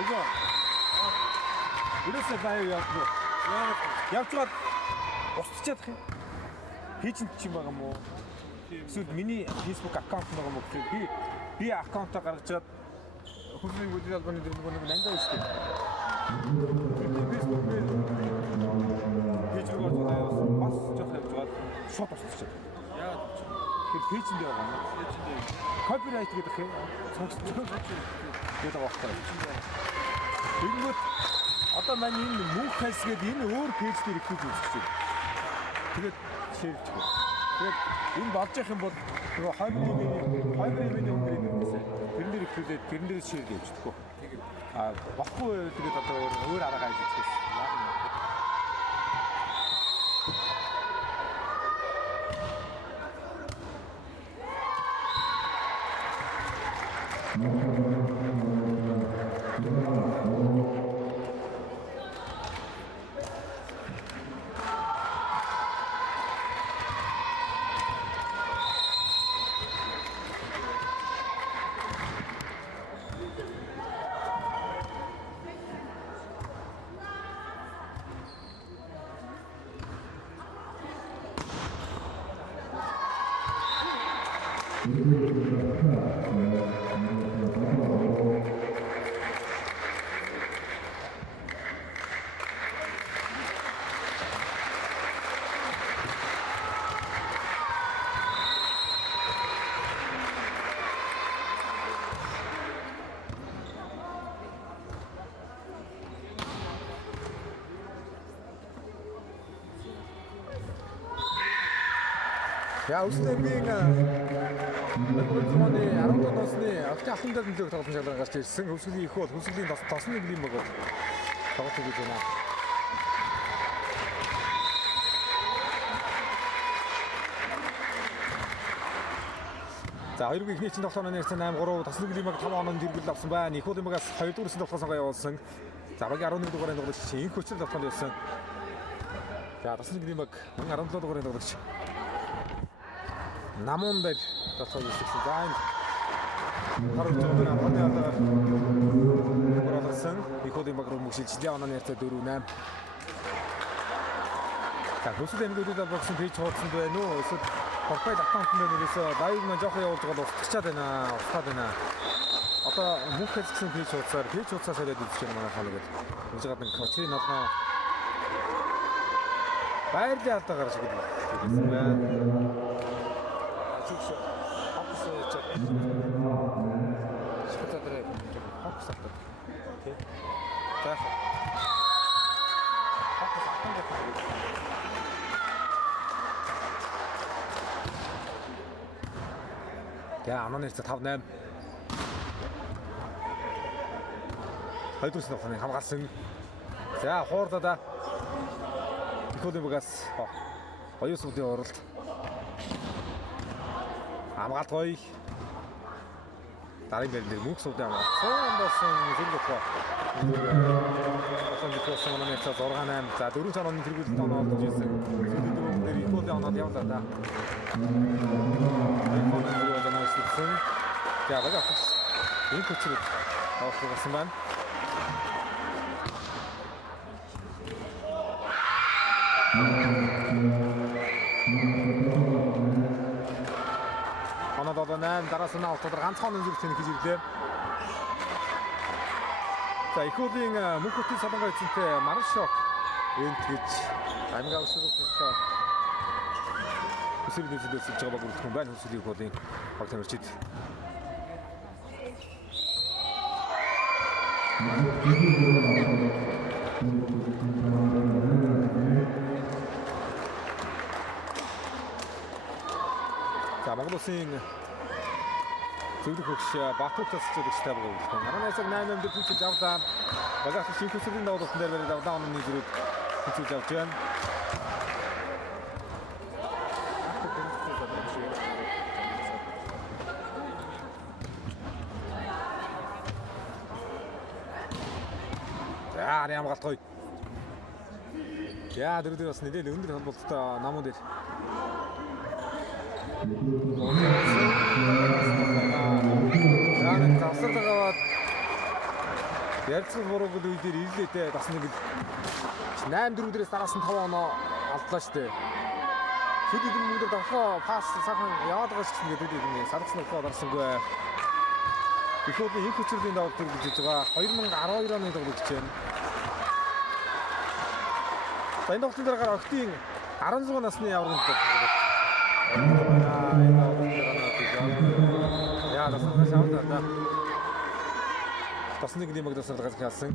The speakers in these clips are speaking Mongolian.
이거 이래서 나요 явж явжгаад устчихад юм. Пэйж чинь байгаа мó. Эсвэл миний Facebook аккаунт байгаа мó гэхээр би аккаунтаа гаргаж чад хөлний бүдэл албаны нэг нандаа үстэй. Facebook пэйж рүү орж бас жоох явжгаад шууд устчихад. Яа тэгэхээр пэйжэнд байгаа юм. Копирайт гэдэг юм. Цогцолж гэдэг байгаа байхгүй. Тэгмэд одоо маань энэ мөнх хайс гэдэг энэ өөр пэйж дээр их хийж үзэж байна. Тэгээд шеэрлж байна. Тэгээд энэ болж явах юм бол нөгөө хойбрийн өндөр юмнээсээ тэрэн дээр ихлүүлээд тэрэн дээр шеэр хийж өгдөггүй. Бохгүй тэгээд одоо өөр арга хайж үзчихсэн. Ja, Ausländigen. Өглөөний 17 насны алтан ахмад нөлөөг тоглоом шалган гарч ирсэн. Хөвсгөлийн их бол хөвсгөлийн тосны нэг юм байгаа. Тоглож байгаа юм аа. За хоёр ихний чинь тоглооны нэрсэн 8-3 тосны нэг юмыг 5 ононд дэргэл авсан байна. Их улимагаас 2 дуурайсан тоглоом сонгоо явуулсан. За багийн 11 дугаарыг тоглож чинь инх хүчил тоглоом явуулсан. За тосны нэг юмыг 17 дугаарыг тоглож Намун дээр тасгал хийсэн. За энэ харууд дээр хамгаалаад оролцсон. Ихоодын баг руу мөшилжлээ оноо нэртэй 4-8. За хөсөл эмгэгүүд болсон пэйж хуудсанд байна уу? Эсвэл профайл аккаунтанд нэрээсээ лайв маань жоох явуулж байгаа устгачаад байна. Устгаад байна. Одоо мөнх хэлсэн пэйж хуудасаар солиод үзэж байгаа манай хаалт гэдэг. Үж гадна коучийн нолноо баярлалаа одоо гарч ирсэн байна. Шатадрэ хокс атаа. Окей. За. Хокс атаа гэх юм. За амнаас 5-8. Хайдуус нөхний хамгаалсан. За хуурдаа. Ихолимгаас оюусуудын оролт. Хамгаалт гоё. Дараагийн байр дээр мөнх суудын хамгаалт. Цаан болсон зэрэг бохоо. Осон дикосон манай цаа 6-8. За 4 цааны тэргүүлэлт оноо олж ирсэн. Дөрөв дээр ихолын оноо явуулаа да. Ихолын оноо шигсэн. За багаас энэ көчрөд авахгүй байна. Одоо 8 дараас нь аваад ганцхан өндөр тэнэг хийж ирлээ. За их үлийн мөнх хөтийн солонгой эзэнтэй Маршок энд гэж амиг авсруулсан. Өсвөр дэвсэлж байгаа баг үлдэх байна хөсөлийн их үлийн баг тамирчид. За Монгол Улсын зөвлөх хөгш Баатар тасалж байгаа байгаа. 18-8 дээр хүчилж авлаа. Багаас шинэ хөсөлийн давуултан дээр барил авлаа оны зүрх хүчилж авч байна. За ямгалт гоё. За дөрөв бас нэлээд өндөр холболттой намууд дээр. За Ярилцсан бурууг үе дээр ирлээтэй бас нэг 8-4-дээс дараасан 5 оноо алдлаа шүү дээ. Хэд хэдэн мөнгөөр давхаа пасс сайхан яваад байгаа ч гэсэн гэдэг юм. Сарцсан нөхөө дарсангүй. Их удаа их хүчрийн давалт гэж байгаа. 2012 оны тоглогч байна. За энэ тоглолтын дараа октийн 16 насны аврагт тоглох. Яа, das ist schon da. Das нэг юм агдсан газ хэлсэн.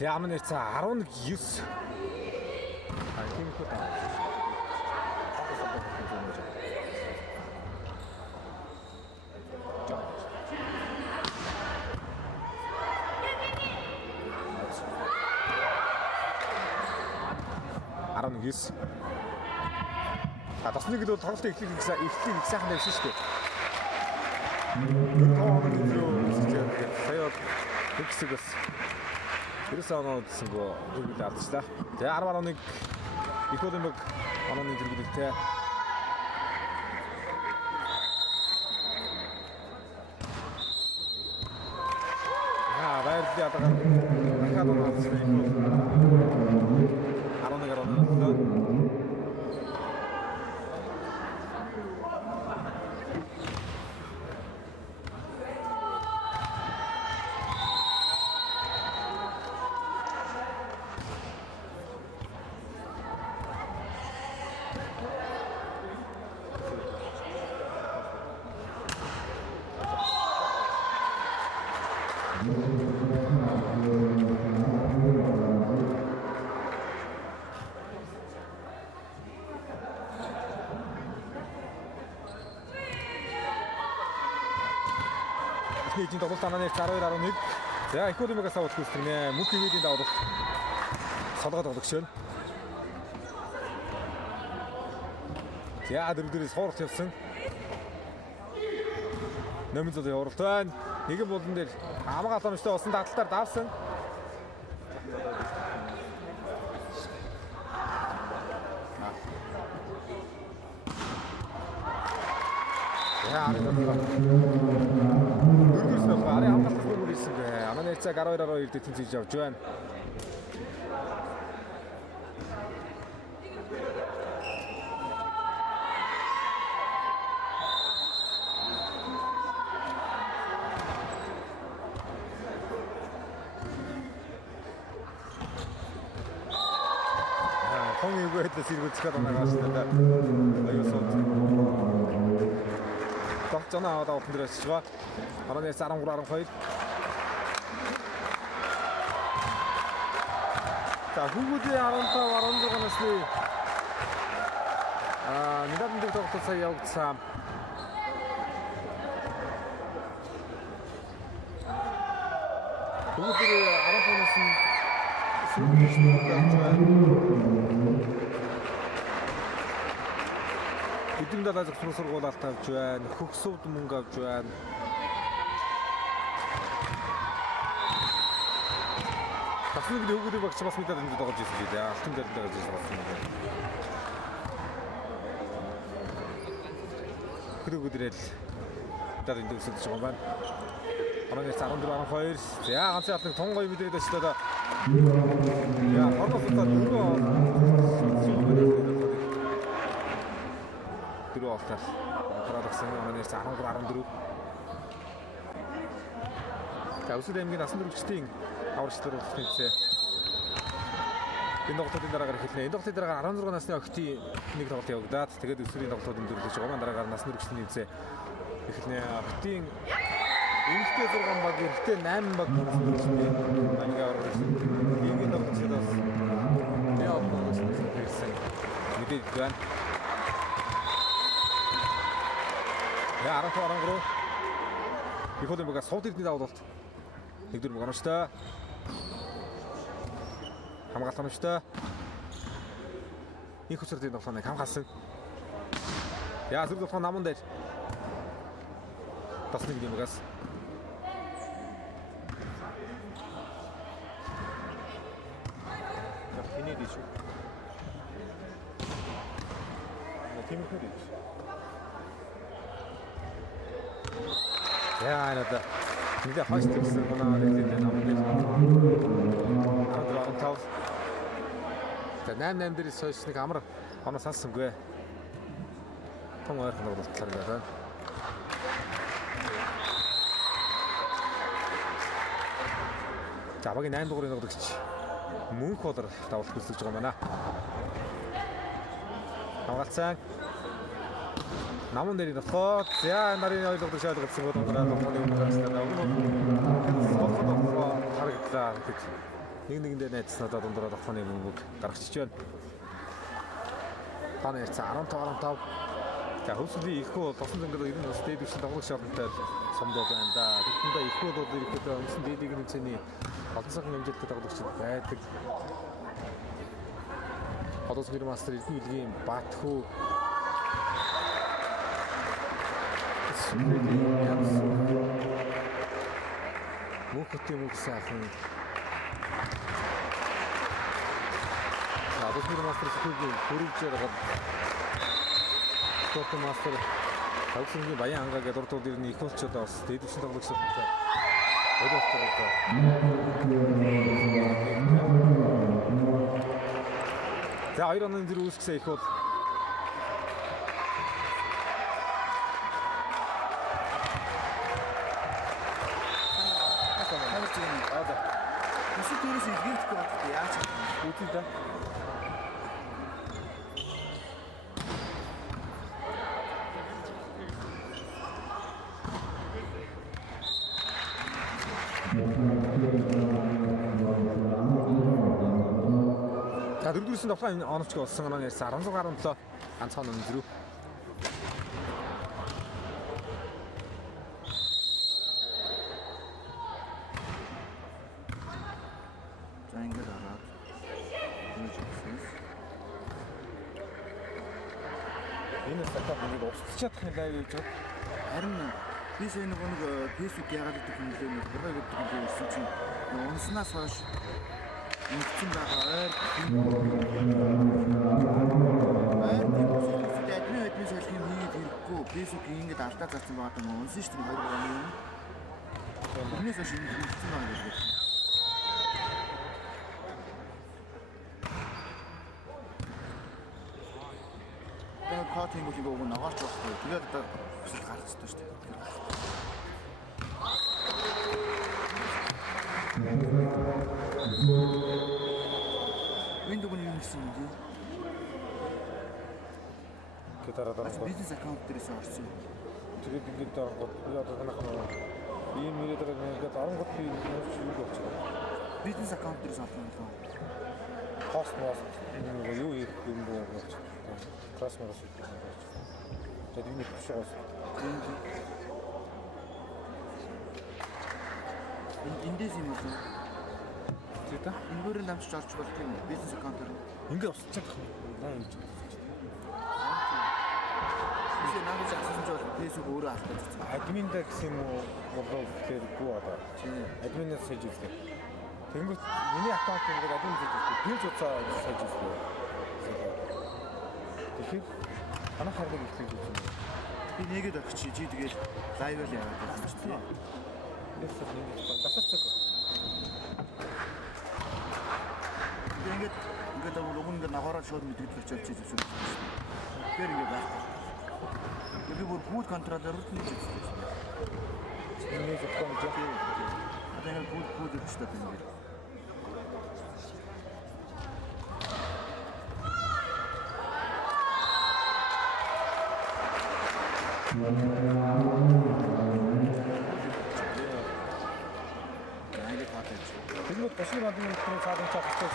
Яман ирцээ 19. Тийм их удаа. Тасны гэлөө тоглолтын эхлэх сайхан байсан шүү дээ. Сая хэвсэгс. Тэрс онооцсонгүй хэрэглээ авчлаа. Тэгээ 10 оныг их удаа онооны хэрэглэлтэй. Баярлалаа дагаад дахиад онооцсон. 11 оноо. Эцгийн тоглолт ананы 12-11. За их удаа савд хүсгэнэ. Мөнх хивэлийн давалт солгоод тоглогч байна. За дөрөвдөрөөс хуурч явсан. Нэмэлт явуулт байна. Нэгэн булан дээр хамгаалалт онцтой болсон дадлалтаар давсан. Ари хамгаалалт бүрийсэн бэ. Ананы цаг 12-12 дээр тэнцэж явж байна. Хонгийг байдлаас эргүүлцгээд оноогоос надаа аюусууд тогтцоно аваад авах дээрээс чива. Орооны 13-12. За хүүгүүдийн 15-16 насны нэгдүгээр тоглолт сая явагдсан. Хүүгүүдийн 15 насны эдийн далай зөвхөн сургуулалт авч байна. Хөгсөвд мөнгө авч байна. Тасны хүүгүүдийн багш бас мэдээд энэ тоглож ирсэн лээ. Алтан дээр байгаа зүйл болсон юм байна. Хүүгүүдэрэл дад энэ үсэж байгаа юм байна. Орооны 14-12. За ганцхан алын тун гоё мэдрээд байна шүү дээ. Яа, орноос дөрөв алтаар гарагсан орооны 13-14. За Өсөд аймгийн насан туршидын аварчлал болох тэмцээн. Энэ тоглолтын дараагаар эхэлнэ. Энэ тоглолтын дараагаар 16 насны охидын нэг тоглолт явагдаад тэгээд Өсөдийн тоглолтууд өндөрлөж байгаа. Дараагаар насан туршидын тэмцээн эхэлнэ. Охидын Эмэгтэй 6 баг, эрэгтэй 8 баг мангаар орсон. Ийм тоглолтоос явуулсан гэсэн мэдээж байна. Я 13. Иход юм багаас сууд ирдний давуулт. Нэгдүгээр баг оноочтой. Хамгаалт оноочтой. Их хүчтэй тоглоомыг хамгаалсан. Я зүрх тоглоом намун дээр. Тасны юм багаас яа надаа нэг хойстгсэн гоноо нэг намын тав. За 8 дээр сойс нэг амар хоноо салсангүй. Том ойрхон болтлоо байна. За багийн 8 дугаарыг ногдогч мөнх болор давалт хүсэж байгаа юм байна. Хамгаалцсан. Намун дээр нөхөө. За нарын ойлгох шалгалтсан бол тоглоомын өмнөөсөө харагдлаа. Нэг нэгэндээ найцснаа дундороо тоглоомын мөнгө гаргачих байна. Таны ярьсан 15-15. За хөвсөлийн их бол тосон зөнгөд 90 нас дээд үсэн тоглох шалгалттай сомдоод байна да. Тэгэхдээ их бол ирэхэд өмсөн дээдийг нэмсэний олон цагийн хэмжээтэй тоглогч байдаг. Одоос гэр мастер эдний илгийн Батхүү Мөнхөтэй мөнхсаахан одоос гэр мастер сүлгийн хөрөвжээр гад спорт мастер Хавцгийн Баян ангаа гэдэг урд ирний их болчод бас дээд үсэн тоглогч байна. За 2 оны зэрэг үүсгэсэн их бол Өсөд төрөөс илгээхгүй байна. Яаж үгүй да. За дөрөвдүгээрсэн тоглоом оновч болсон оноо ярьсан 16-17 ганцхан өмнө зэрэг. за ингэж хараад ингэж өгсөн. Энэ статап нэг устж чадах юм даа гэж бод. Харин би сая нэг Facebook яагаад гэдэг юм лээ нэг буруу гэдэг юм лээ гэсэн чинь унснаас хойш ингэсэн байгаа ойр админ салхин хийгээд хэрэггүй Facebook-ийг ингэж алдаа зарсан байгаа юм унсан шүү дээ 2 оны өмнө. Тэрнээс хойш ингэсэн байгаа юм байна. Код хиймэл өгөө ногооч байхгүй. Тэгээд одоо бүсэл гарцдаг шүү дээ. Энд дүгнээ юм гэсэн юм. дараа бизнес аккаунт дээрээс орсон. тэгээд ингээд дарангууд би одоо танах ийм нэрээр ингээд дарангууд би юу болж байгаа. Бизнес аккаунт дээрээс олсон юм лөө. Хост юу хийх юм бэ гэж. Красмарс. Тэгээд энэ биш гоос. Эндээс юм уу? Тэtä? Энэ бүрэн дамжиж орж болох юм бизнес аккаунтаар. Ингээд усчих юм. Наа юм чи. Эсвэл надад асуусан ч бол Facebook өөрөө алдаж байгаа. Админдаа гэсэн юм уу болоо гэхээр гоо одоо. Админаас хийж үзлээ. Тэнгүүт миний аккаунт ингээд админ хийж үзлээ. Пэйж утсаа хийж үзлээ. Тэгэхээр анх хардаг их хийж үзлээ. Би нэгэд өгч чи тэгээд лайв л яваад байсан ч тийм. Нэсээ ингэж дасарчаг. Ингээд өгөн нагаараа шууд мэдгэл очиж үзсэн. Тэгэхээр ингээд байхгүй. Би бүр фуд контроллер руу хийж үзсэн. Миний зөвхөн жоо. Одоо ингээд фуд өгчтэй байна. Тэгмэд бошны бандын хэлбэрийн цаадын чад гэсэн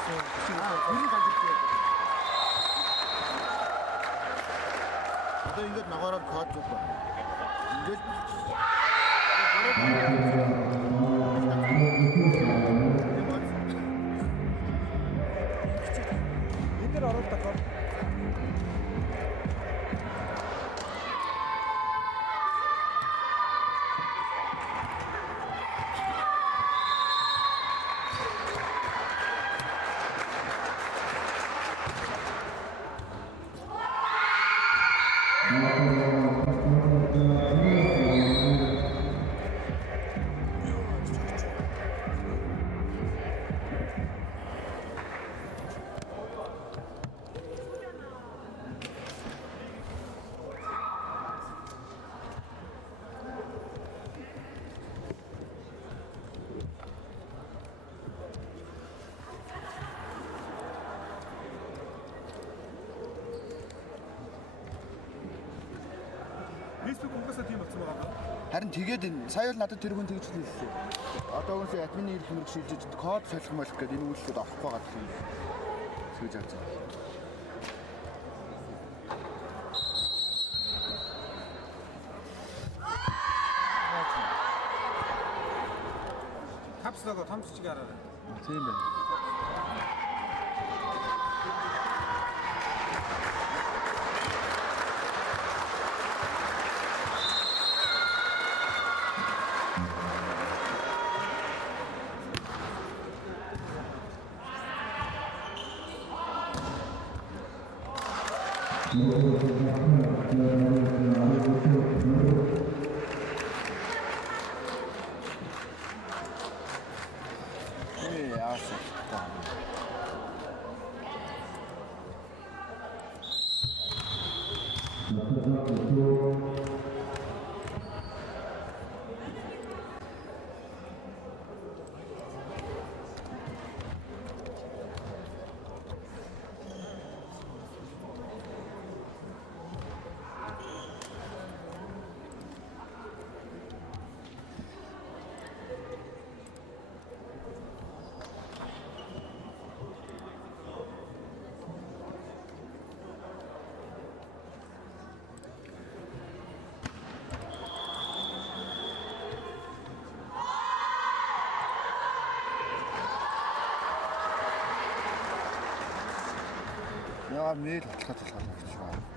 бүрийн галдтай. Одоо ингээд нагаараа код зүг ба. Ингээд энэ дэр оруулах тохиол Facebook угаасаа тийм болсон байгаа юм. харин тэгээд сая л надад тэргүүн тэгж хэлсэн. Одоо үгүй админы ирэх мөрөг шилжиж код солих юм болох гэдэг энэ үйлчлүүд авахгүй байгаа гэх юм. Сүүж авч байгаа. Капслага томччиг хараарай. Тийм байна. Яа мэйл хатлахад болж байна.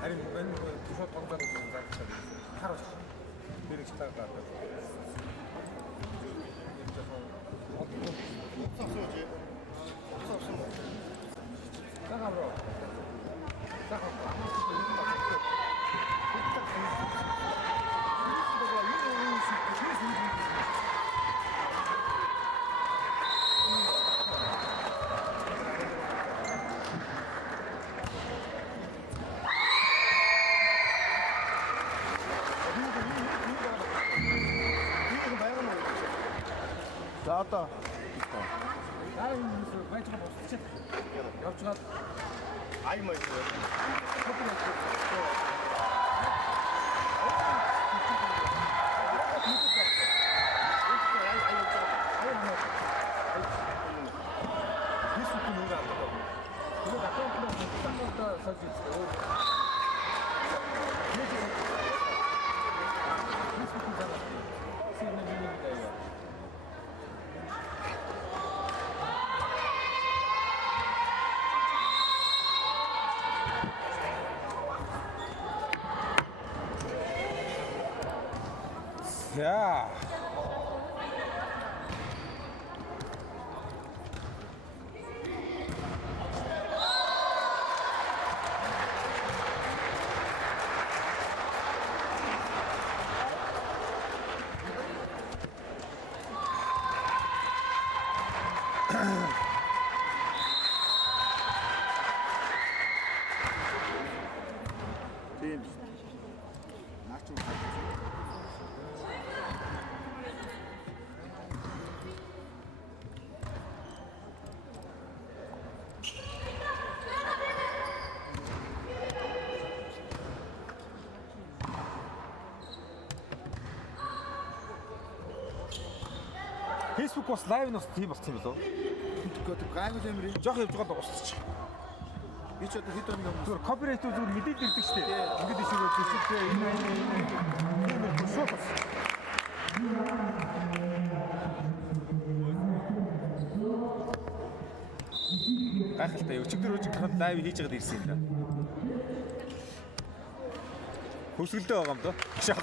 Харин энэ тушаад тоглоод байгаа хараач. Бэрэг чатаад байна. За одоо байж байгаа болчихчих. Явж гад ай маяг. Yeah. Тийм. Наач уу. Facebook бас лайв нас тийм болсон юм болов. Тэгвэл гайгүй юм рий. Жохо явж байгаа дуусчих. Би ч одоо хэд өнөө Зүгээр копирайт зүгээр мэдээд ирдэг шүү дээ. Ингээд ишүүгээ зүсэлтэй энэ шууд бас. Гайхалтай өчигдөр ханд лайв хийж байгаад ирсэн юм да. Хөсгөлдөө байгаа юм доо. Шах.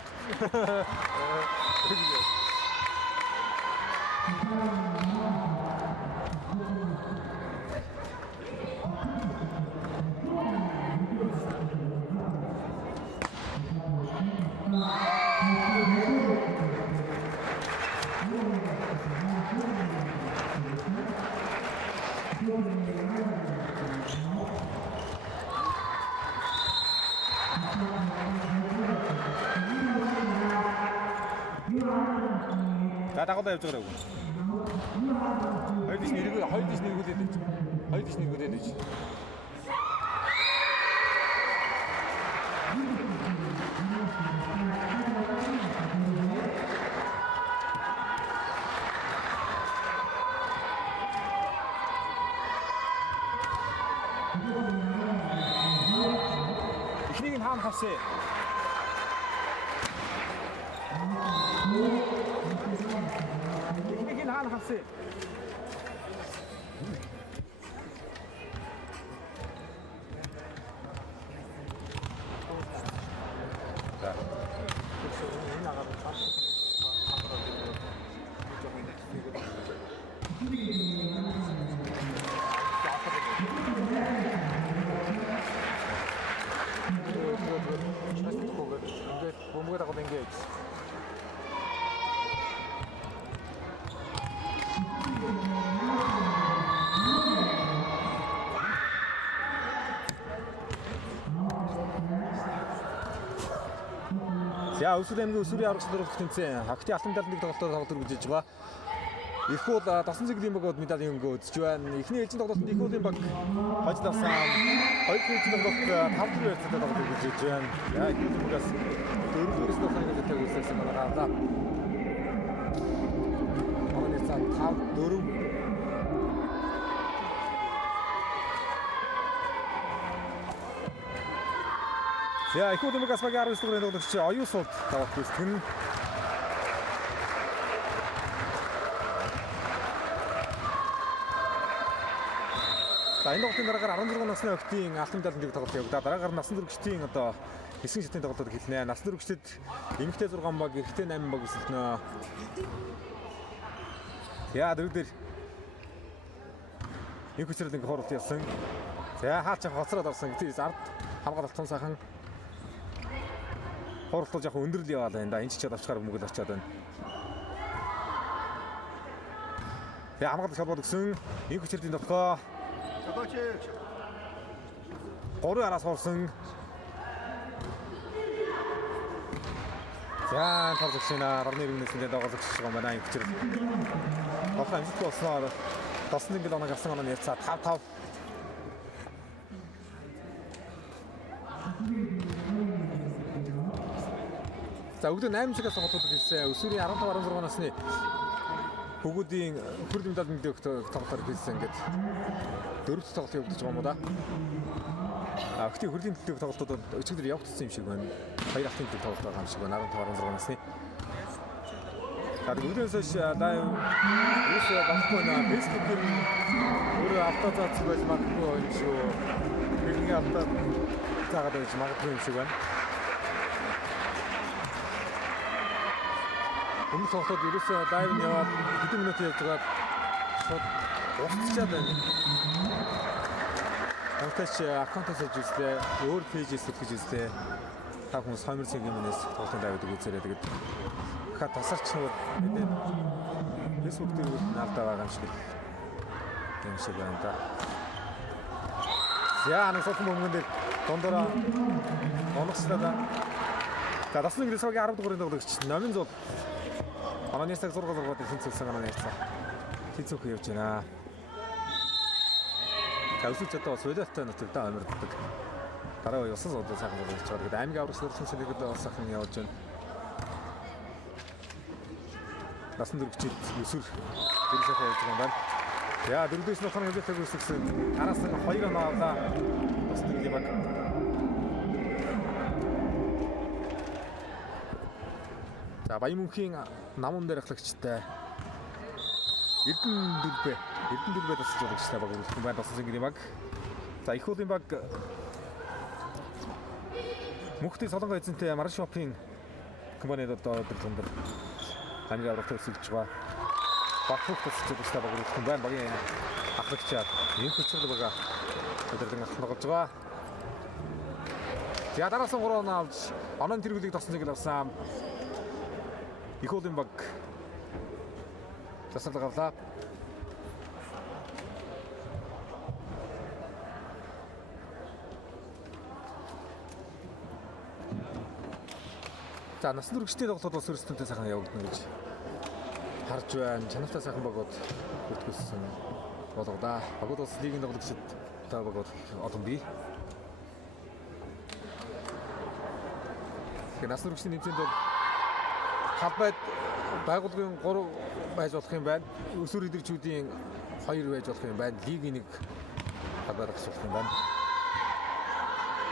Дагуулаа явж байгаа юм. Хоёр дэш нэргүүлээд байж. Хоёр дэш нэргүүлээд байж. Эхнийг нь хаана хавсаа? Эхнийг нь хаана хавсаа? Ингээд бомбоор агад ингэж За Өсвөр аймгийн өсвөрийн аврагч дөрөвдөх тэмцээн хоккей алтан медаль нэг тоглолтоор үргэлжлэж байгаа. Их бол Дасан цэглэлийн багууд медалийн өнгө үзэж байна. Эхний ээлжийн тоглолтод их болын баг хожид авсан. Хоёр ээлжийн тоглолт 5 дугаар цэцэд тоглолт үргэлжлэж байна. Яа их болын багаас дөрөвдүгээрс тоглохын гэдэг үсэлсэн байгаа даа. Манай цаа 5 4 За их болын багаас багийн 19 дугаар тоглогч Оюусууд тоглох гүйцэтгэн. За энэ тоглолтын дараагаар 16 насны охидын алтан медаль нэг тоглолт явагдаа. Дараагаар насан туршидтын одоо хэсэг шатны тоглолтод хэлнэ. Насан туршид эмэгтэй 6 баг, эрэгтэй 8 баг эсэлтнэ. Яа дөрөвдөр энэ хүчрэл ингээ хооролт явсан. За хаач хоцроод орсон гэж ард хамгаалалт тун сайхан хооролтоо яг өндөрлөл яваал байна да. Энд ч авчгаар мөгөл очиад байна. За хамгаалалт шалбар өгсөн. Энэ хүчрэлийн дотгоо 3 араас хорсон. За тоглогчна орны иргэнэсэндээ тоглогч шиг байна энэ хүчрэл. Бахан амжилт болсноор тосны ингээд оног авсан оноо яцаа 5-5. За өгдөө 8 цагаас тоглолтод хэлсэн. Өсвөрийн 15-16 насны бүгдийн хүрд медаль мэдээ тоглолтоор хэлсэн ингээд дөрөвт тоглолт явагдаж байгаа юм да. Охидын хүрлийн төлөв тоглолтод өчигдөр явагдсан юм шиг байна. Хоёр алтын төлөв тоглолт байгаа юм шиг байна. 15-16 насны. Тэгээд өдөөсөөш лайв үс баггүй на Facebook-ийн өөрөө автозаац байж магадгүй юм шүү. Бидний авто цаагаад байж магадгүй юм шиг байна. Өмнөх тоглолтод ерөөсөө лайв нь яваад хэдэн минут явж байгаа шууд уусчаад байна. Антач аккаунтаас үзлээ, өөр пэйжээс гэж үзлээ. Та хүмүүс хойморсын гэмнээс тоглолтын даваад үзээрэй. Тэгээд хаа тасарч мэдээ Facebook дээр наалдаа байгаа юм шиг байна да. Яа нэг сотон өмнөд дондороо оногчлаа да. Дасны гэрээсээ 10 дугаарыг тоглогч номын зул Ананаас 6 дугаар тэнцэлсэн анаас тэнцүүх явж байна. Тавсууч одоо солиотой нутагтаа амьддаг. Дараа нь усан содод сайхан болж байгаа. Тэгээд аймгийн аврагч дөрвөн шилэгэд сайхан явж байна. Насан туршид өсвөр сайхан явж байгаа юм байна. Яа дөрөвдөөс нь хоног хөвөтэй үсгсэн. Араас нь 2 оноо авлаа. Насан туршид баг. За Баян-Мөнхийн намун дээр ахлагчтай Эрдэнэ тасч жагчтай баг үлдсэн байна. Тассан гэрийн баг. За их уулын баг Мөнхтийн Солонгой эзэнтэй Марш шопинг компанид одоо өдөр хамгийн аврагт өсөж байгаа. Багтуух тасч жагчтай баг үлдсэн байна. Багийн ахлагчаар энэ хүчрэл байгаа. Өдөртөн ахлагч байгаа. За дараас нь 3 оноо авч онон тэргүүлийг тассан зэрэг авсан. Их уулын баг засал гавлаа. За насан туршидтын тоглолтод бас өрсөлдөөнтэй сайхан явагдана гэж харж байна. Чанартай сайхан багууд бүртгүүлсэн болго да. Багууд бас лигийн тоглогчид та багууд олон бий. Тэгэхээр насан туршидтын тэмцээнд бол халбайд байгууллагын 3 байж болох юм байна. Өсвөр идэрчүүдийн 2 байж болох юм байна. Лигийн 1 халбайд болох юм байна.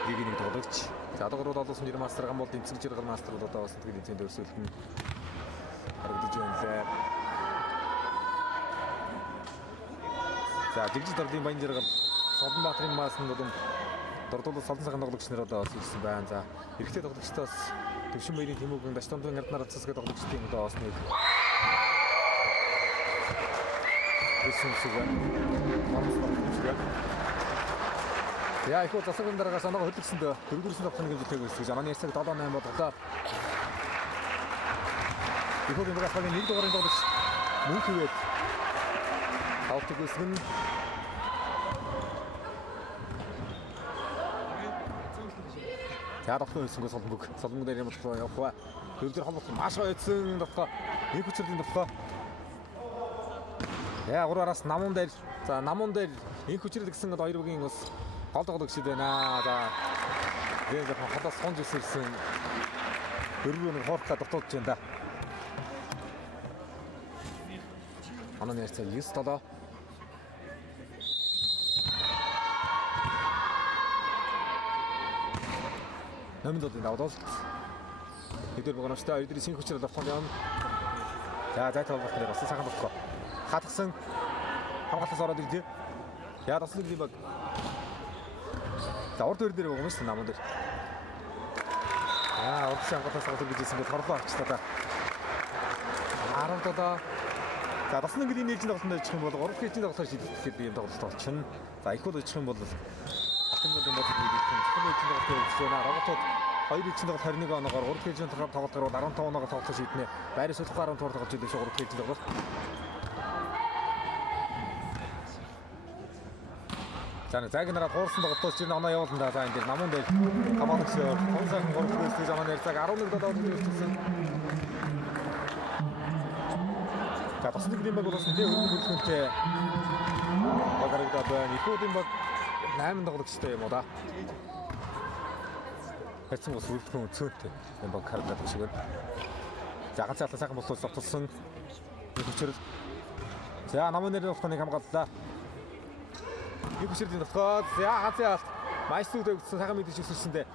Лигийн 1 тоглогч. За одоогор олсон жир мастер гам бол тэмцэх жиргал мастер одоо бас тэгэл тэмцээнд өрсөлдөн харагдаж байна. За жигжид дордын баян жиргал Солонбаатарын маасанд бол дордол солон цагаан тоглогч нар одоо ирсэн байна. За эрэгтэй тоглогчдоос Төвшин баярын Тэмүүгэн Дашдомдын арднаар цэцгээ тоглогчдын одоо бас нэг өсөмсөг байна. Яа их засгийн дараагаас оноо хөдөлгсөнд 4-4 давхрын хэмжээтэй үүсгэж Ананаас 7-8 бодлоо. Их хөлбөмбөг багийн 1 дугаарыг тоглож мөнхийгээд автог үүсгэн. За тогтмол өсөнгөө Солонгог дээр юм болохоо явах. Дөрөвдөр холбох маш ойдсан тогтоо. Нэг хүчрийн тогтоо. Яа гураас намун дээр инх хүчрэл гэсэн хоёр бүгийн бас гол тоглох шиг байна. За тэгээд хадаас сонж ирсэн дөрвөн хоортлоо дутуулж байна да. Анаа нэрцээ 9-7. Нэмдодын давдолт. Эдгээр богоностой хоёрын синх хүчрэл авах юм. За зайтай болох дээр бас сайхан болохоо. Хатгсан хамгаалалтаас ороод ирлээ. Яа таслаг юм баг. За урд дээр байгаа юм шүү намун дээр. Урд хамгаалалтаас ороод иржсэн бол хорлоо авчлаа да. 10 доо. За таслаг гэдэг нээлжин тоглолтод очих юм бол 3 хэжийн тоглолтоор шийдэх би юм тоглолт олчихно. За их бол очих юм бол Батнгуудын бодлого нээлжин тоглолтод очих юм. Роботууд 2 хэжийн тоглолт 21 оноогоор 3 хэжийн тоглолт гарвал 15 оноогоор тоглолт шийднэ. Байрны сулх 10 тугаар тоглож идэв шүү 3 хэжийн тоглолт. За загнараа хуурсан тоглолтоос чинь оноо явуулна да. За энэ дээр намун дээр хамаалагч онцаг 3 хэжийн замаар ярьцаг 11 доод үлдсэн. За басны гэмэг болсон дээ өргөн бүлгэнтэй багарагдаад байна. Ихүүдийн баг 8 тоглогчтой юм уу да. Хэцүү ус үлдэхэн цөөтэй юм баг харагдаад байна шиг байна. За ганцаалаа сайхан боловсруулж тогтолсон. Хүчрэл. За намын нэр болохыг хамгааллаа. Их хүчрэл болохоо. За ганцаалт майстууд өгсөн сайхан мэдээж өссөн дээ.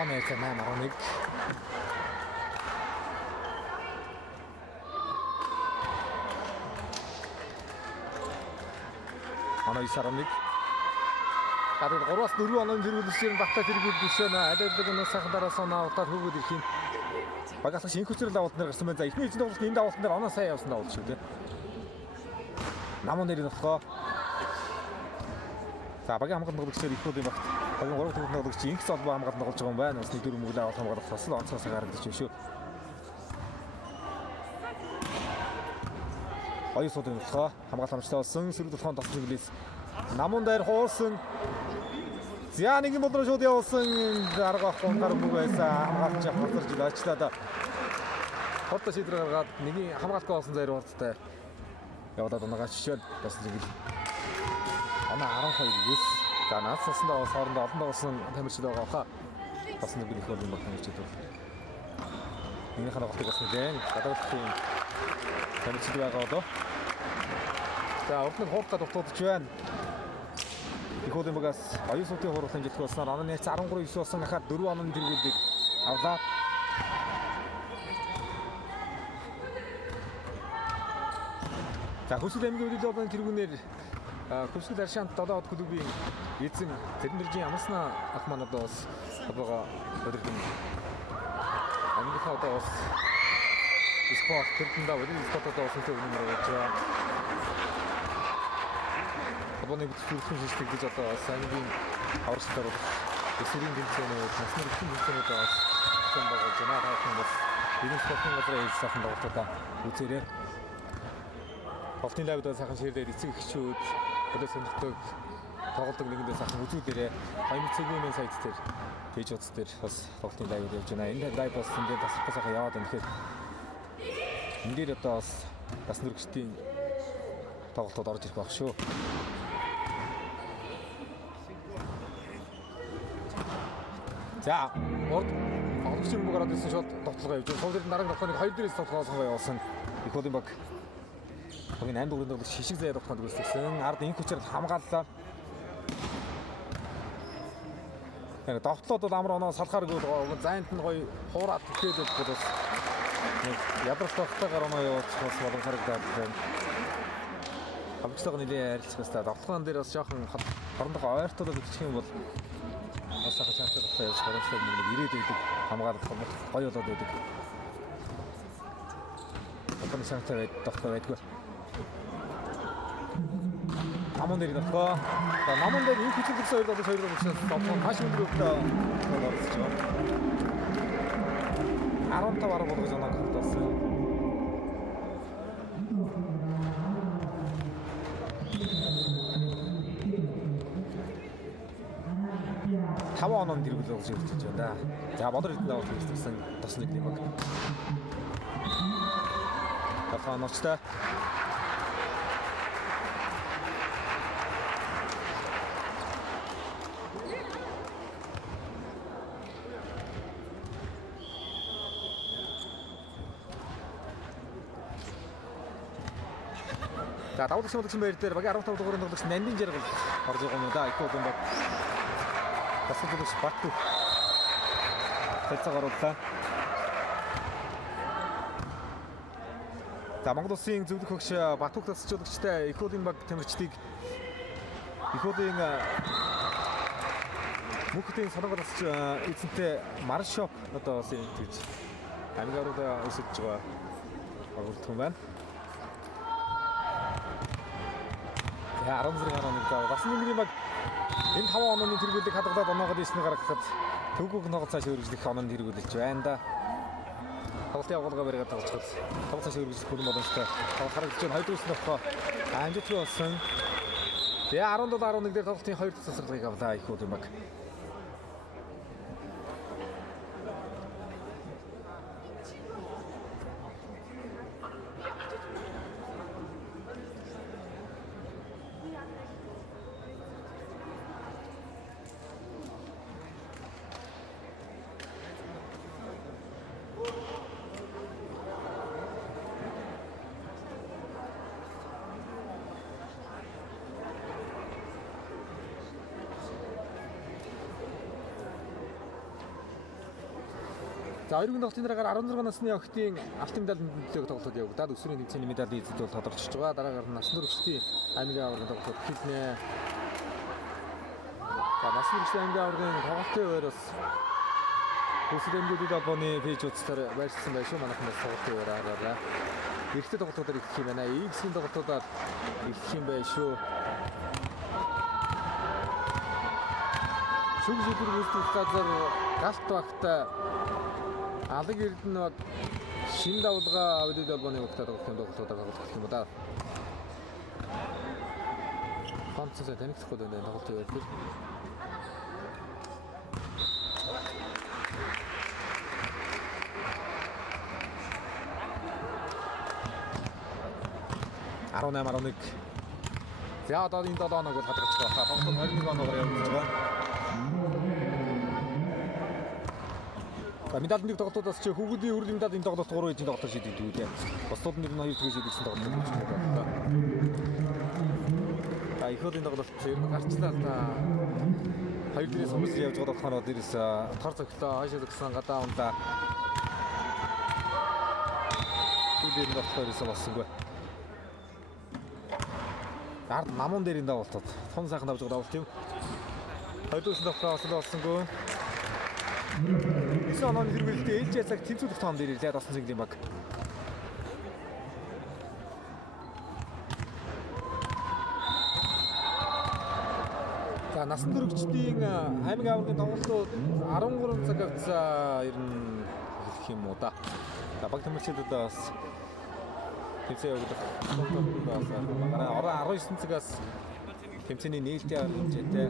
Америка 8-11. Анаа 9-11. Гадаад 3-аас 4 оноон зэрэгүүлж ирэн баттай зэрэгүүлж байна. Аль алиг нь сайхан дараас оноо удаад хөгөөд ирэх юм. Багаас шинэ хүчрэл давалт нар гарсан байна. За эхний эзэн тоглолт энэ давалт нар оноо сайн явсан давалт шүү дээ. Намун нэр нь болохоо. За багийн хамгаалалт тоглогчдод их үйл юм багт. Багийн 3 тоглолт тоглогч инх солбоо хамгаалалт тоглож байгаа юм байна. Бас нэг 4 мөглөө авах хамгаалалт тасал онцгоос гаргаж байна шүү. Оюу суудын болохоо хамгаалалт хамжтай болсон. Сэрэг толгойн тасал нэглээс намун дээр хуурсан. За нэг юм болроо шууд явуулсан. Арга авах гар мөг байсан. Хамгаалж хавтарч лаачлаа да. Хортоо шийдвэр гаргаад нэг хамгаалалтгүй болсон зайр урдтай. Яваад унагаач шишээд бас нэг оноо 12-9. За наацсандаа бас хоорондоо олон доосон тамирчид байгаа хаа. Бас нэг их бол юм байна гэж байна. Миний ханагтыг бас нэгэн гадаадын тамирчид байгаа доо. За урд нь хууртаа дутуудж байна. Их үл юмгаас оюун суудын хурлын жилх болсноор оноо нээц 13-9 болсон гахаад 4 оноо зэргүүлдэг авлаа. За хөсөл аймгийн үйл явдлын тэргүүнээр хөсөл аршаант 7 клубын эзэн Тэрмэржийн амснаа ах манадаас одоо өдөртөн ангийнхаа одоо бас спорт төрөндөө үйл спортод орсон юм байна. Абоныг бүрхэн хийдэг гэж одоо сангийн аврагчдаар бол эсвэрийн тэмцээнүүд насны тэмцээнүүд бас хэн байгаа жанаа хаасан бас энэ спортын газрын ээж сайхан тоглолтоо үзээрэй. Ховтын лайвд сайхан ширдээр эцэг эхчүүд одоо сонирхдаг тоглолтог нэгэндээ сайхан үзүүлээрэй. Баян цагийн сайт дээр пэйж утас дээр бас ховтын лайвд явж байна. Энэ лайв бас энэ тасалбар сайхан яваад байна гэхээр энэ дээр одоо бас нөрөгчдийн тоглолтод орж ирэх байх шүү. За урд тоглогч юм гараад ирсэн шууд тоглолгоо явж байна. Сул дээр дараагийн тоглолтыг 2 дээрээс тоглолгоо сонгоо явуулсан. Их бол юм баг. Багийн 8 дугаар тоглолт шишиг заяа тоглолтод үүсгэсэн. Ард инх хүчээр хамгааллаа. Довтлоод бол амар оноо салхааргүй зайнд нь гоё хуураад төгөөд бол бас нэг ядрах тогтойгоор оноо явуулчих бас болон харагдаад байна. Хамтлагаа нэлээд арилцах хэвээр довтлогоон дээр бас жоохон хорондоо ойртоод өгчих юм бол бас хаа чанартай тогтоо явж харамчлаг нэг ирээд байдаг хамгаалах гоё болоод байдаг. Одооний санаатай тогтоо байдгүй. Намон дээр тогтоо. За намон дээр энэ хүчтэй хоёр удаа тогтоо хаш өдрөдөө оролцож байгаа. 15 арга болгож оноо хатсан. Тав оноо дэргүүл болж ирж байна да. За бодор хэдэн даваа хийсэн тос нэг юм баг. Тахаа ночтой. За давуулагч модчин байр дээр багийн 15 дугаар тоглогч Нандин Жаргал орж байгаа юм да. Их бол баг. Тасгалж Батту. Тэцэг оруулаа. За Монгол Улсын зөвлөх хөгш Баттуг тасгалжуулагчтай их удын баг тамирчдыг их удын мөнхтийн санаагаар тасч эзэнтэй Маршоп одоо бас ингэж амьгаруудаа өсөж байгаа агуулт юм байна. 16 оноо гав. Бас нэг баг энэ 5 онооны тэргүүлийг хадгалаад оноогод ийснэ гаргахад төвгөг ногоо цааш өргөжлөх оноонд тэргүүлж байна да. Тоглолтын явуулга бариад тоглож тоглолт цааш өргөжлөх бүрэн боломжтой. Тоглолт харагдаж байна. Хоёрдугаар нөхөө амжилттай болсон. Тэгээ 17-11 дээр тоглолтын 2 дахь засварлыг авлаа их үл юм баг. За хоёрын тоглолтын дараагаар 16 насны охидын алтын медалийн төлөв тоглолтод явагдаад өсвөрийн тэмцээний медалийн эзэд бол тодорхойлж байгаа. Дараагаар насны хүрэгчдийн аймгийн аваргын тоглолтод хэлнэ. За насны хүрэгчдийн аймгийн аваргын тоглолтын өөр бас Хүсрэмгүүд Албаны пэйж утсаар байршсан байх шүү. Манайхан бас тоглолтын өөр араараа эртний тоглолтуудаар ирэх юм байна. X-ийн тоглолтуудаар ирэх юм байх шүү. Шүгж өдөр үлдэх газар галт багта алаг эрдэнэ шин давлага авдид албаны өгтөд тоглолтуудаар тоглох юм да. Фонцсаа танигдахгүй байна тоглолтын байдаг. Аронамароныг. За одоо энэ 7 оног бол хадгалж байгаа. Тоглолт 21 оногоор явж байгаа. Медальны тоглолтуудаас ч хүүхдийн өргөлийн медалийн тоглолт 3 хэдийн тоглолт шийдэгдүү дээ. Босдод нь 2 төгөө шийдэгдсэн тоглолт байна. А их хөлийн тоглолт ер нь гарчлаа та. Хоёр дээрээс хүмүүс явж байгаа болохоор дээрээс тар цогтлоо хойшоо згсэн гадаа ундаа. Түүгээр тоглолтоос болсонгүй. Ард намун дээрийн тоглолтод хон сайхан давж байгаа тоглолт юм. Хоёрдуус тоглолт болсонгүй. 9 онооны хэрэглэлтэй ээлж яцаг тэнцвүүлэх тоон дээр ирлээ дасан цэнглийн баг. За насан туршидтын аймгийн аваргын тоглолтууд 13 цаг хавцаа ер нь хэлэх юм уу да. За баг тамирчидад бас тэмцээн явуулах ороо 19 цагаас тэмцээний нээлттэй хэмжээтэй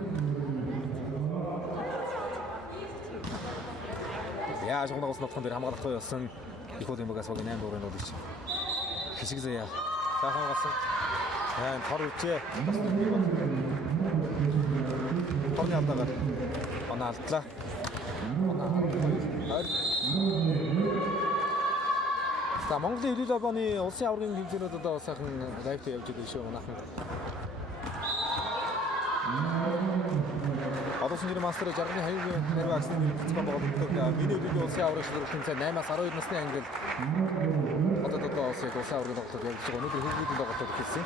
яаж гоногоос нотхон дээр хамгаалахгүй болсон их үл юмгаас баг 8 дуурайнд бол ич хишиг заяа сайхан гасан хаан тор үчээ торны алдагаар оноо алдлаа за Монголын хөлөөлөл албаны улсын аваргын тэмцээнүүд одоо сайхан лайвтай явж байгаа шүү манайхан. Одоо Усан жирийн мастер жарганы хаягийн хариу аксны нэрцэн болдог. Миний өдрийн улсын аврагч бүрэлдэхүүн 8-аас 12 насны ангил одоо улсын аврагын тоглолтод явж байгаа. Өнөөдөр хөвгүүдийн тоглолтод эхэлсэн.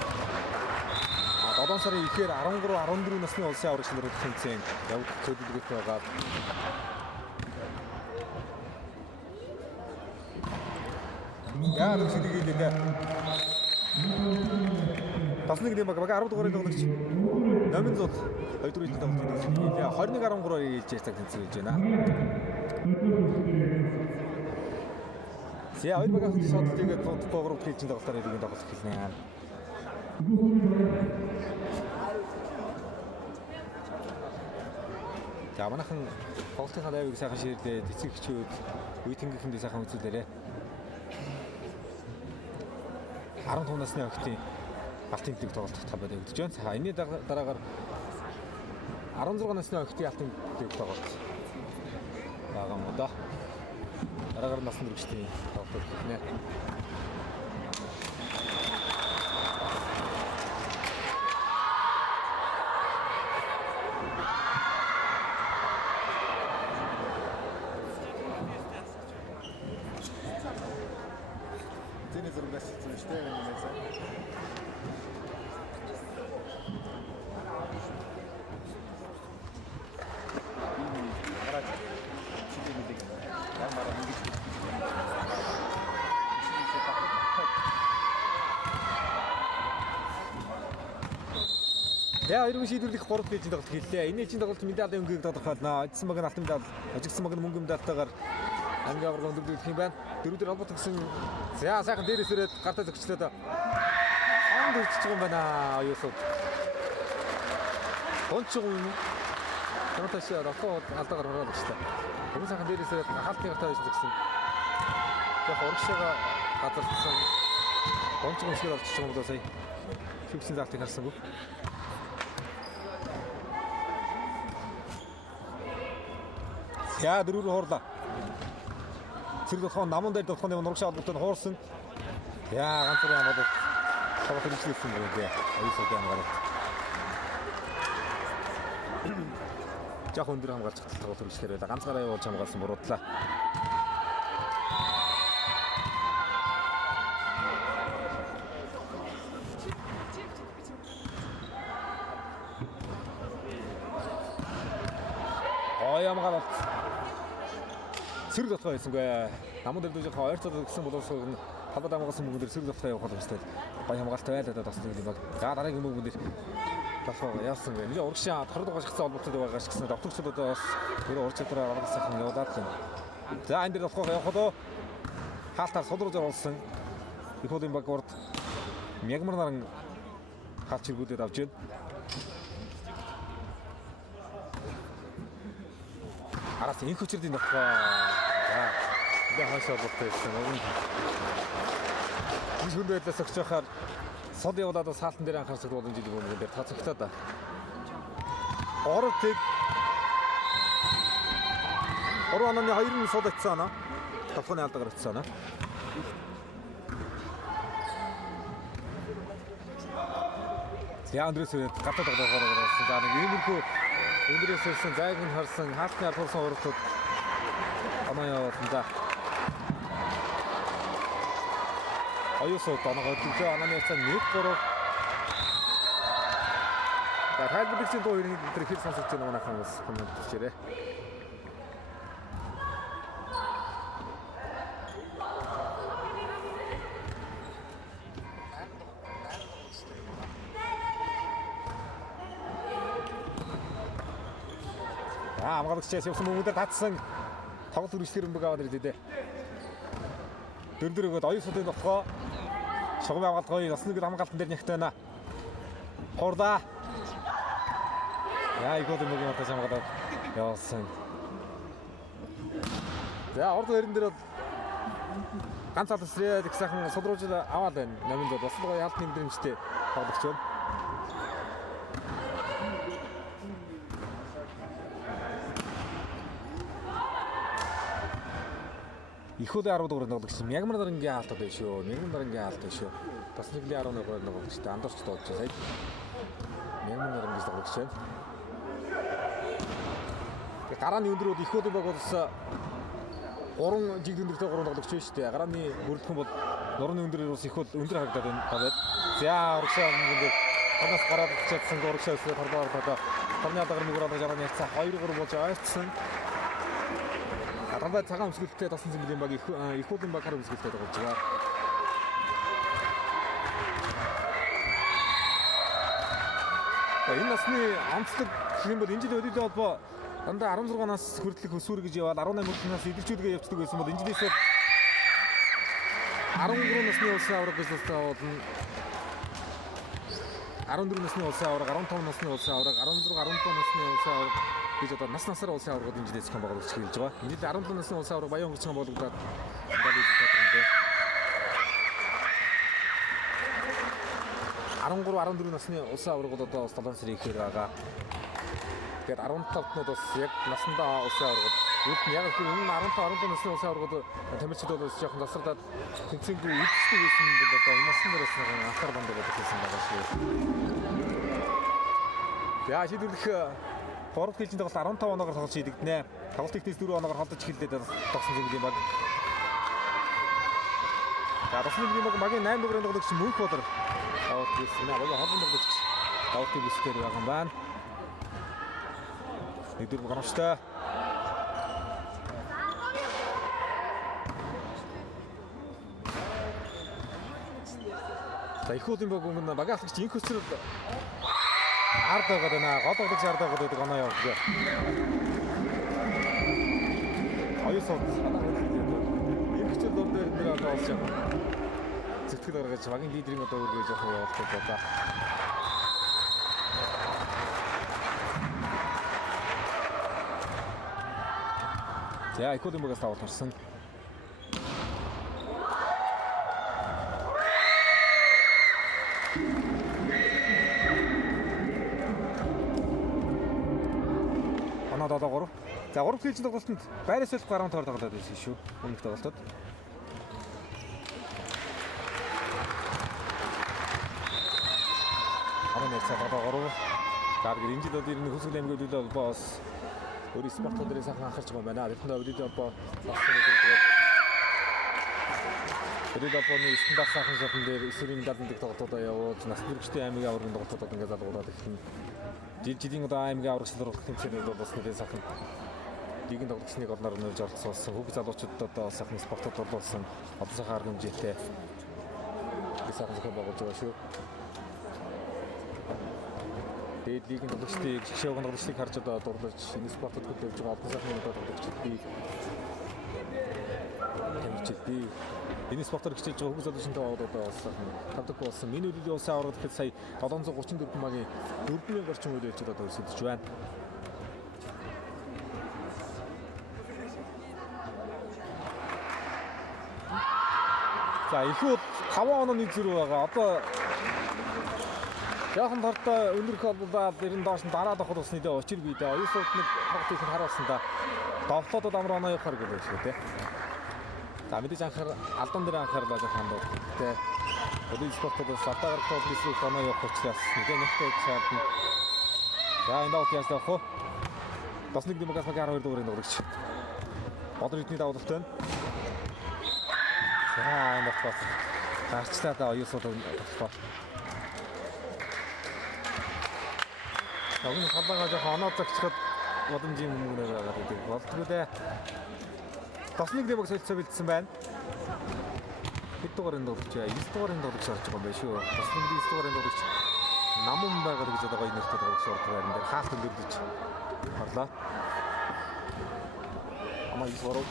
7 сарын ихээр 13 14 насны улсын аврагч нарын тэмцээн явагдах төлөвлөгөөтэй байгаа. Яа lucidi гэдэг. Тасны гэм баг 10 дугаарыг тоглогч. Номин зул 2 дуурайд тоглож байгаа. 21-13-аар ээлж цаг тэнцэж байна. За 2 багийн шотлыг тоглох хийж тоглолтоор иргэн тоглох хэлнэ. За манайхан тоглолтын хавийг сайхан ширлээд эцэг эхчүүд үе тэнгихэндээ сайхан үзүүлээрэ. 15 насны охидын алтын тэмдэг тоглолт тавьад өгдөж байна. За энэний дараагаар 16 насны охидын алтын тэмдэг тоглолт байгаа мó да. Дараагаар насны хүрэгчдийн тоглолт гэнэ. Я иргэн шийдвэрлэх 3 пэйжийн тоглолт хийлээ. Энэ чинь тоглолт медалийн өнгөийг тодорхойлно. Ажигдсан баг нь алтан медаль, ажигдсан баг нь мөнгөн медальтайгаар анги аврал өндөрдөх юм байна. Дөрөвдөр холбогдсон. За сайхан дээрээс ирээд гартаа зөгчлөөд анд үрчиж байгаа юм байна. Юусууд. Онцгой Тонтош рохоо алдаагаар ороод өгчлээ. Тэгвэл сайхан дээрээс ирээд хаалтны гартаа зөгсөн. Яг урагшаага газарсан. Онцгой шиг олчихж байгаа юм даа сая. Хөвсөн заалтыг харсангүй. За дөрөв хуурлаа. Цэрэг толгойн наман дээр толгойн нурагшаа холбоотой хуурсан. Яа ганц юм болоод тавхад хэлсэн юм бэ. Аюусаа гэмгараа. Яг өндөр хамгаалж тоглолт хөрөшлөөр байла. Ганцаараа явуулж хамгаалсан буруудлаа. Ямгаалт сэрэг дотгоо байсангүй. Наман дээр дүүж хаа ойрцоод өгсөн боловсоо талбад хамгаалсан мөнгөөр сэрэг дотгоо явах боломжтой. Гой хамгаалтай байлаа тасдаг юм баг. За дараагийн мөнгөөр тасгаа яасан бэ? Нэг урагшаа торд гашгсан холбоотой байгаа ч гэсэн давтагчдод бас өөрөө урч чадвараа гаргасан явуулаад байна. За энэ дээр дотгоо явах уу? Хаалтаар сулрууж оруулсан. Их хөлийн баг урд мягмар наран хаалт чиргүүлээд авч байна. Араас энэ хүчрийн дотгоо ингээ хаашаа болтой байсан. Энэ хүнд байдлаас өгч байхаар сод явуулаад саалтан дээр анхаарсан боломж ижиг юм дээр тацагтаа да. Оротыг 3 онооны 2 сод очсон аа. Толгойн алдаагаар очсон аа. Яа Андресэд гатад тоглохоор орсон. За нэг иймэрхүү өндөрөөс ирсэн зайг нь харсан хаалтны алхуулсан урагтууд оноо явуулсан. Аюусоо тоноогоо төлөө онооны цаа 1-3. За тайлбарлагдсан дуу хоёрын дээр хэл сонсож байгаа манайхан бас комент хийчээрэй. Амгалагчаас явсан мөнгөдөр татсан тоглолт үргэлжлэр өмбөг аваад ирдээ. Дөрөвдөрөгөд оюусуудын болохоо шугам авгаалгой ясныг хамгаалтан дээр нэгт байна. Хурдаа. Яа игод мөнгө матаж хамгаалаад явсан. За орд өрн дээр ганц алсрээд их сайхан сулруулж аваад байна. Намын дод бас гоо яалтны мэдрэмжтэй тоглогч байна. Их хөдөө 10 дугаар тоглогч Мягмар дарангийн хаалтад байна шүү. Мягмар дарангийн хаалт байна шүү. Бас нэглийн 11 дугаар тоглогчтой андуурч дуудаж сая. Мягмар дарангийн тоглогч байна. гарааны өндрүүд их хөдөө баг бас 3 жиг өндөртэй 3 тоглогч байна шүү дээ. Гарааны бүрдхэн бол нурууны өндөрөөр бас их өндөр харагдаад байна. За урагшаа ингээд танаас гараад ирчихсэн урагшаа өсгөө харлаар одоо тарны алгаар мөрөөр жарганы яцсан 2-3 болж ойрцсон. Атамбай цагаан өмсгөлтэй тасан зэмлийн баг их хөдөө баг хар өмсгөлтэй тоглож байгаа. Энэ насны онцлог гэх юм бол энэ жил өдөртэй холбоо дандаа 16 нас хүртэлх өсвөр гэж яваад 18 нас идэрчүүдгээ явцдаг байсан бол энэ жилээс 13 насны улсын аварга гэж болно. 14 насны улсын аварга, 15 насны улсын аварга, 16, 17 насны улсын аварга гэж одоо насаар улсын аваргууд энэ жилээс хэн байгуулж эхэлж байгаа. Энэ жил 17 насны улсын аварга баян өнгөрсөн болгоод дaalж байгаа. 13, 14 насны улсын аваргууд одоо 7 сарын ихээр байгаа. Тэгээд 15-нууд бас яг насандаа улсын аваргууд. Үүд нь яг энэ 15, 17 насны улсын аваргууд тамирчид бол жоохон тасраад тэнцэнгүй үлдчихдэг байсан юм бол одоо энэ насны дээрээс анхаар бандаа болсон байгаа шүү. Яа шийдвэрлэх 3 хэлжинд бол 15 оноогоор тоглож шийдэгдэнэ. Тоглолт ихнээс 4 оноогоор холдож эхэллээ тогсон юм баг. За тосон юм баг магийн 8 дугаар тоглогч мөнх болор аваад ирсэн. Нөгөө холбон тоглогч аваад ирсэн байгаа юм байна. Нэгдүгээр гоногчтой. За их үлийн баг өмнө багаалагч инх өсрөл ард байгаад байна. Гол тоглогч ард байгаад байдаг оноо явуулдаг. Оёсоо инхчл дор дээр одоо олж байгаа. Зэтгэл гаргаж багийн лидерийн одоо үргэж явах явуулдаг байна. За их үлийн багаас тавал харсан. Одоо 3. За 3 хэлжин тоглолтод байраас л гаруун тоор тоглоод байсан шүү. Өмнөх тоглолтод. Амын цаа одоо 3. За гэр энэ жил одоо энэ хөсгөл аймгийн хөдөлгөөн холбоос өөр спортууд дээр сайхан анхаарч байгаа юм байна. Бидний хөдөлгөөн холбоо багцсан гэдэг. Хөдөлгөөн холбооны стандарт сайхан шатн дээр эсвэрийн дадлаг тоглолтуудаа явуулж нас төрөгчтэй аймгийн аврагын тоглолтуудад ингээд залгуулаад ирсэн. Жилийн одоо аймгийн аврагч сургах тэмцээнүүд бол бас нэлээд сайхан лигийн тоглогчныг олноор нөлж оролцуулсан. Хүүг залуучуудад одоо сайхан спортод оруулсан. Одоо сайхан арга хэмжээтэй сайхан зохиол байгуулж байгаа шүү. Тэгээд лигийн тоглогчдыг жишээ тоглогчдыг харж одоо дурлаж энэ спортод хөтлөж байгаа олон сайхан тоглогчдыг тэмцэлтэй. Энэ спортоор хичээж байгаа хүүг залуучуудтай одоо сайхан тавдаг болсон. Миний үеийн улсын аварга гэхэд сая 734 магийн 4,000 орчим үйл явцад одоо өсөж байна. За ихүүд 5 онооны зэрэг байгаа. Одоо яахан тартаа өнөрх болоод эрен доош нь дараад авах бас нэлээ очиргүй дээ. Оюусууд нэг хогтыг харуулсан да. Довтлоод амар оноо явахар гэдэг шүү дээ. За мэдээж анхаар алдан дээр анхаарлаа хандаад тэ өдөө спортод сатаар тоглох оноо явах учраас нэгэн нэгтэй шаардна. За энэ давт яаж явах вэ? Бас нэг дэмэгээс 12 дугаарыг нуурч. Одоо бидний давлалтай байна. За энэ давт гарчлаа да оюусууд тоглох. Огн халбагаа жоохон оноо загчхад боломжийн мөнгөөр байгаа гэдэг болтгоо дээ. Бас нэг дэвэг солилцоо бэлдсэн байна. Хэд дугаарыг тоглож байгаа? 9 дугаарыг тоглож орж байгаа юм байна шүү. Бас нэг 9 дугаарыг тоглож намун байгаа гэж одоо гоё нэртэй тоглож орж байгаа юм дээр хаалт өндөрдөж харлаа. Амаа 9 дугаар.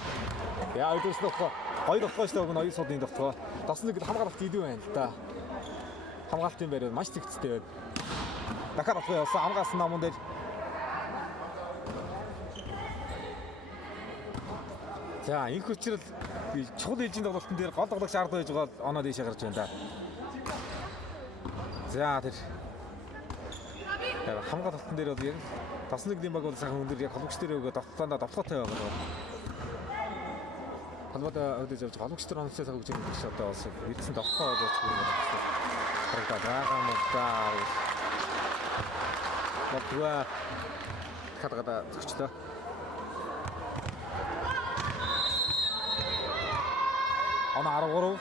Яа өдөөс нөхөө гоё тоглож байгаа нь 9 содын тоглоо. Бас нэг хамгаалалт идэв байна л да. Хамгаалтын байр маш тэгцтэй байна. Дахиад авах явсан хамгаалсан намун дээр за инх учраас чухал ээлжийн тоглолтын дээр гол тоглогч ард байж байгаа оноо дэшээ гарч байна да. За тэр хамгаалтын дээр бол яг бас нэг юм баг бол сайхан өндөр яг тоглогч дээр өгөө давтаандаа давтгаатай байгаа. Халбада өдөөж явж тоглогч дээр онцтой цаг өгч байгаа гэж одоо бас мэдсэн давтгаа болж харагдаад байгаа юм да. Батга хатгада зөгчтэй. оноо 13.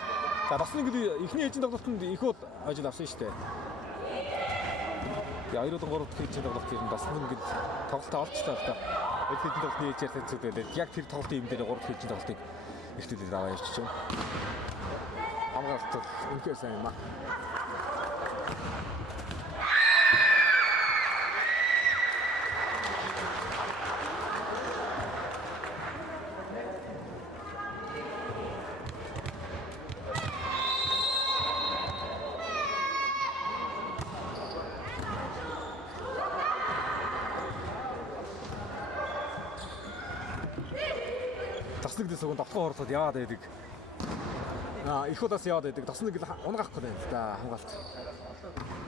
За бас нэг ихний ээлжийн тоглолтод их уд ажил авсан шүү дээ. Тэгээ 2-3 дахь ээлжийн тоглолт юм бас нэг тоглолтоо олцлоо л да. Ээлжийн тоглолтын ээлжээр тэнцвэрлээд яг тэр тоглолтын юм дээр 3 дахь ээлжийн тоглолтыг ихтэйгээр аваа явчих чинь. Хамгаалалт үнэхээр сайн юм аа. Таслаг дэс өгөн тогтгоо хорлоод яваад байдаг. Их удаас яваад байдаг. Тосног унгаах гээд байна л да хамгаалт.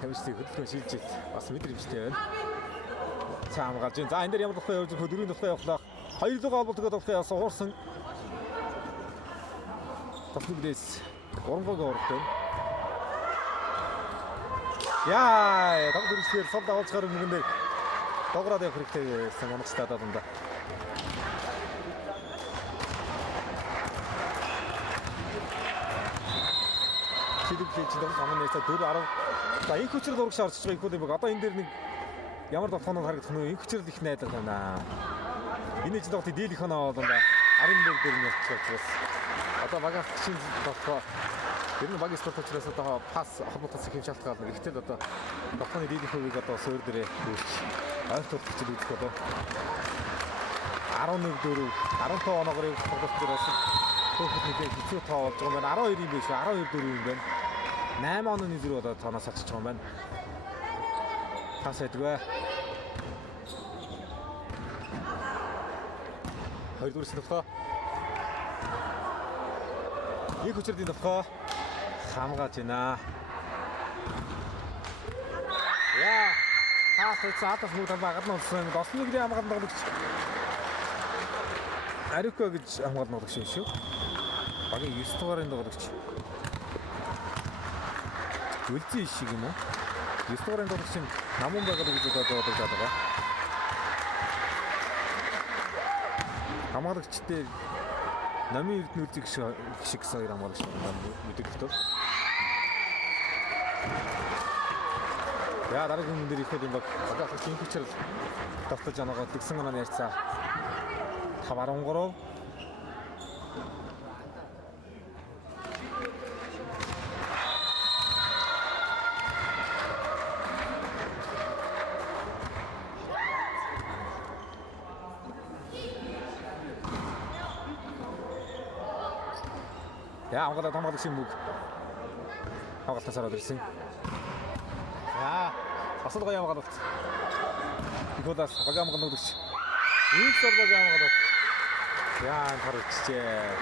Тавьчихсан хөдөлгөөн шилжээд бас мэдрэмжтэй байна. За хамгаалж байна. За энэ дээр ямар тухай явж байгаа дөрвийн тухай явахлаа. Хоёр лугаа болдог тухай явсан уурсан. Тосног дэс урангог ордог. Яа, тав дөрвөөр сод давуулж гарах юм дээр догроод явах хэрэгтэй гэсэн онцтой даа дундаа. Шилжүүлж байгаа хамгийн нэсэ 4-10. За энэ хүчрэл урагш орж байгаа их үү. Одоо энэ дээр нэг ямар тоглоомнууд харагдах нь энэ хүчрэл их найдах байна. Энэ ч тоглолтын дийлэх оноо болоо 11 дээр нь явчихсан. Одоо багаас чинь тоглоо. Тэр нь багийн спорт учраас одоо пас холбогдсон хэв шалтгаал нэг ихтэй одоо тоглооны дийлэх хувийг одоо суур дээрээ үүсч ойлголт хийж үзэх одоо 11-4 15 оноогоор явах тоглолт дээр бас хөөхөд нэг хэцүү тоо болж байгаа юм байна. 12 юм биш 12-4 юм байна. 8 оны зэрэг одоо тооноос авчиж байгаа юм байна. Тас байдгүй. 2-4 сэтгхөө. Их хүчрийн төвхөө хамгааж байна. Яа, хаац муу тамаагаад нуусан. Досныг хамгаална тоглож. Арико гэж хамгаална тоглож шүү. Багийн 9 дугаарын тоглогч. Үлзий шиг юм уу? 9 дугаарын тоглогч нь намун байгаад гэж одоо бодож байгаа. Хамгаалагчдээ намын эрдэнэлзэг шиг сая хамгаалагч мэдээлэлтэй. Яа дараагийн хүн дээр ихэд юм баг. Багаалагч энэ хүчээр давтаж анагаа дэгсэн оноо ярьцаа. 5-13. Яа, хамгаалах юм уу? Хамгаалтаас ороод ирсэн. Яа, асал гоё хамгаалалт. Николас багаам гоногч. Ийм сордог хамгаалалт. Яа, харагчээ.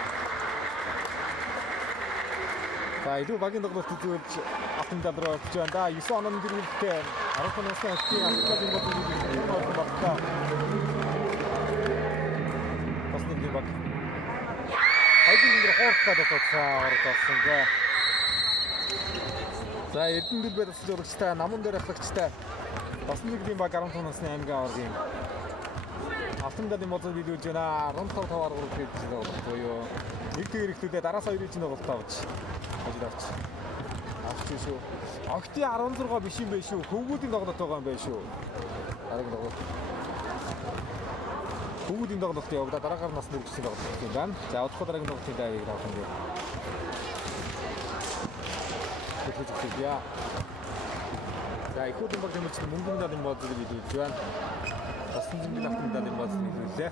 За, илүү багийн тоглолт үзүүлж автомдад руу орж байна да. 9 ононы дэргэлтэй 10 настай өсгийн автомдын бодлого багтаа. Бас нэг баг. Хайдын хоортлоод орсон гээ. За Эрдэнэбэл байдлын зурагчтай, намун дээр ахлагчтай. Бас нэг юм баг 15 насны аймгийн оргийн. Автомдын бодлого биелүүлж байна. 15-5-аар гурав гэж бодлоо. Нэг хэрэгтүүдээ дараас 2 ижин тоглолт авч. Ажил авч. Авч шүү. Огтын 16 биш юм байх шүү. Хөвгүүдийн тоглолт байгаа юм байх шүү. Дараагийн тоглолт. Хөвгүүдийн тоглолт явагдаа дараагаар нас нэрчсэн тоглолт юм байна. За удахгүй дараагийн тоглолтын дайрыг авах юм. Тэтгэж. За их удаа баг юмч мөнгөн даадын бодлыг биелүүлж байна. Бас зэмжлэг автомдын бодлыг биелүүлээ.